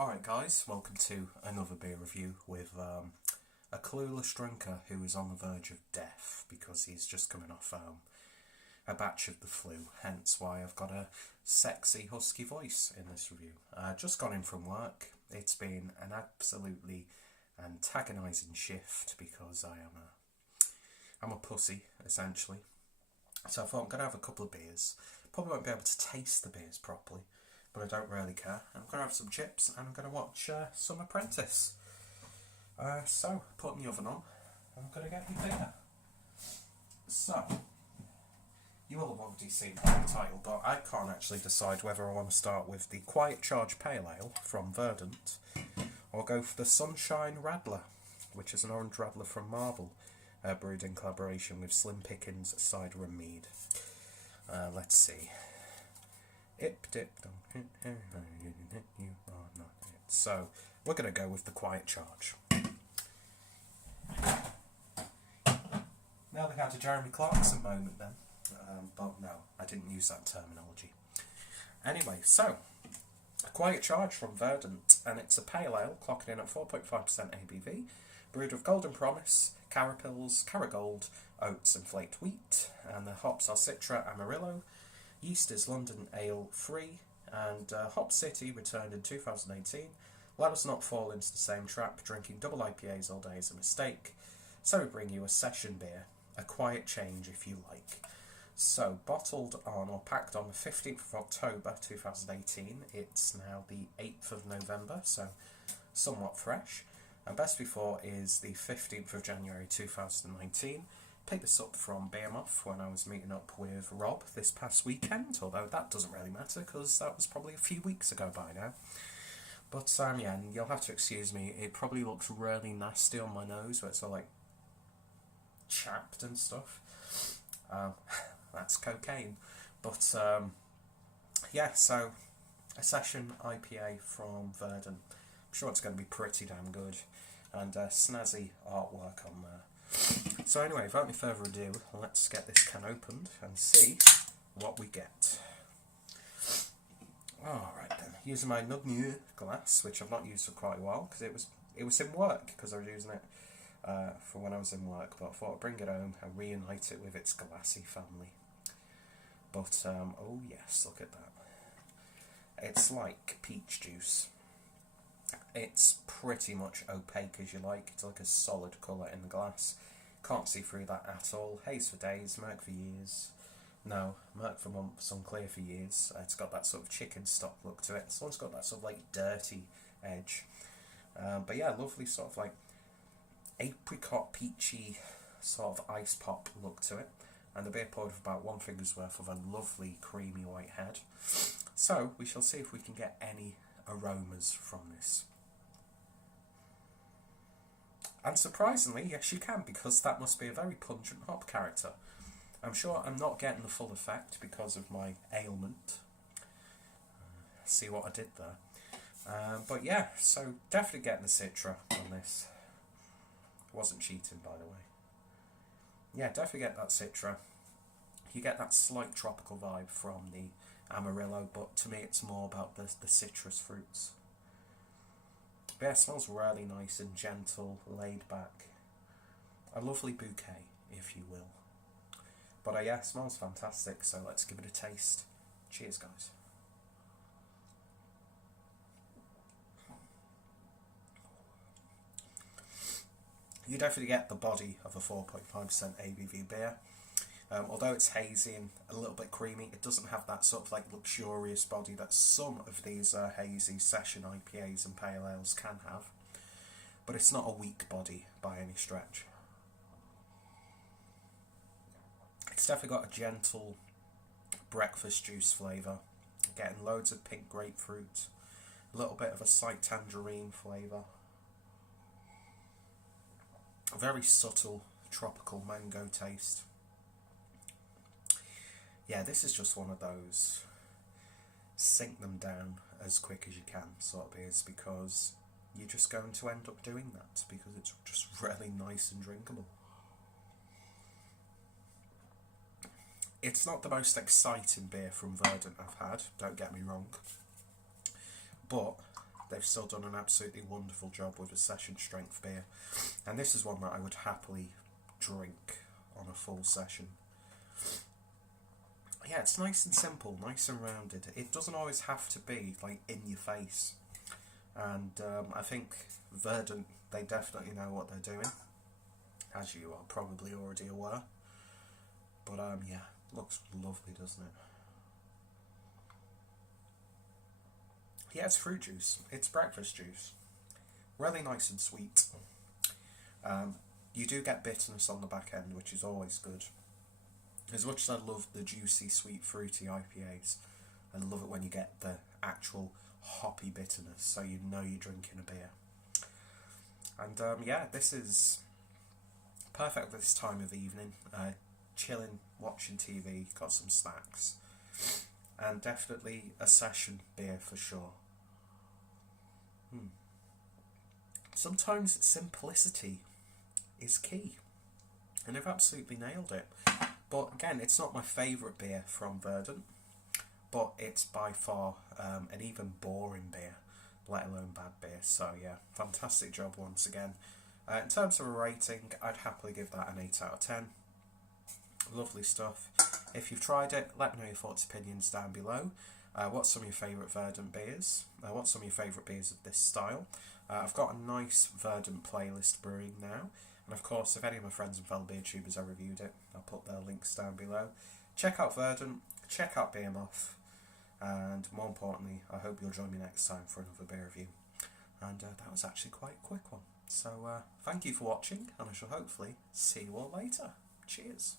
Alright guys, welcome to another beer review with a clueless drinker who is on the verge of death because he's just coming off a batch of the flu, hence why I've got a sexy husky voice in this review. Just got in from work. It's been an absolutely antagonising shift because I'm a pussy, essentially. So I thought I'm going to have a couple of beers. Probably won't be able to taste the beers properly, but I don't really care. I'm going to have some chips and I'm going to watch some Apprentice. So, putting the oven on, I'm going to get the beer. So, you will have already seen the title, but I can't actually decide whether I want to start with the Quiet Charge Pale Ale from Verdant or go for the Sunshine Radler, which is an orange radler from Marvel, brewed in collaboration with Slim Pickens Cider and Mead. Let's see. So, we're going to go with the Quiet Charge. Now they had a Jeremy Clarkson moment then, but no, I didn't use that terminology. Anyway, so, a Quiet Charge from Verdant, and it's a pale ale clocking in at 4.5% ABV, brewed with Golden Promise, Carapils, Caragold, oats and flaked wheat, and the hops are Citra Amarillo. Yeast is London Ale Free, and Hop City returned in 2018. Let us not fall into the same trap. Drinking double IPAs all day is a mistake. So we bring you a session beer, a quiet change if you like. So, bottled on or packed on the 15th of October 2018. It's now the 8th of November, so somewhat fresh. And best before is the 15th of January 2019. Picked this up from Behemoth when I was meeting up with Rob this past weekend, although that doesn't really matter because that was probably a few weeks ago by now. But yeah, and you'll have to excuse me, it probably looks really nasty on my nose where it's all like chapped and stuff. That's cocaine. But yeah, so a session IPA from Verdant. I'm sure it's going to be pretty damn good, and snazzy artwork on there. So anyway, without any further ado, let's get this can opened and see what we get. Alright then, using my Nugnu glass, which I've not used for quite a while, because it was in work, because I was using it for when I was in work, but I thought I'd bring it home and reunite it with its glassy family. But, oh yes, look at that. It's like peach juice. It's pretty much opaque as you like. It's like a solid colour in the glass. Can't see through that at all. Haze for days, murk for years. No, murk for months, unclear for years. It's got that sort of chicken stock look to it. It's also got that sort of like dirty edge. But yeah, lovely sort of like apricot peachy sort of ice pop look to it. And the beer poured with about one finger's worth of a lovely creamy white head. So we shall see if we can get any aromas from this. And surprisingly, yes you can, because that must be a very pungent hop character. I'm sure I'm not getting the full effect because of my ailment. See what I did there. But yeah, so definitely getting the Citra on this. Wasn't cheating, by the way. Yeah, definitely get that Citra. You get that slight tropical vibe from the Amarillo, but to me it's more about the citrus fruits. But yeah, it smells really nice and gentle, laid back. A lovely bouquet, if you will. But yeah, it smells fantastic, so let's give it a taste. Cheers, guys. You definitely get the body of a 4.5% ABV beer. Although it's hazy and a little bit creamy, it doesn't have that sort of like luxurious body that some of these hazy session IPAs and pale ales can have. But it's not a weak body by any stretch. It's definitely got a gentle breakfast juice flavour. Getting loads of pink grapefruit, a little bit of a slight tangerine flavour. A very subtle tropical mango taste. Yeah, this is just one of those sink them down as quick as you can sort of beers, because you're just going to end up doing that because it's just really nice and drinkable. It's not the most exciting beer from Verdant I've had, don't get me wrong, but they've still done an absolutely wonderful job with a session strength beer. And this is one that I would happily drink on a full session. Yeah, it's nice and simple, nice and rounded. It doesn't always have to be like in your face. And I think Verdant, they definitely know what they're doing, as you are probably already aware. But yeah, looks lovely, doesn't it? Yeah, it's fruit juice. It's breakfast juice. Really nice and sweet. You do get bitterness on the back end, which is always good. As much as I love the juicy, sweet, fruity IPAs, I love it when you get the actual hoppy bitterness, so you know you're drinking a beer. And yeah, this is perfect for this time of evening. Chilling, watching TV, got some snacks, and definitely a session beer for sure. Sometimes simplicity is key, and they've absolutely nailed it. But again, it's not my favourite beer from Verdant, but it's by far an even boring beer, let alone bad beer. So yeah, fantastic job once again. In terms of a rating, I'd happily give that an 8 out of 10. Lovely stuff. If you've tried it, let me know your thoughts, opinions down below. What's some of your favourite Verdant beers? What's some of your favourite beers of this style? I've got a nice Verdant playlist brewing now. And of course, if any of my friends and fellow beer tubers have reviewed it, I'll put their links down below. Check out Verdant, check out Beermoth, and more importantly, I hope you'll join me next time for another beer review. And that was actually quite a quick one. So thank you for watching, and I shall hopefully see you all later. Cheers.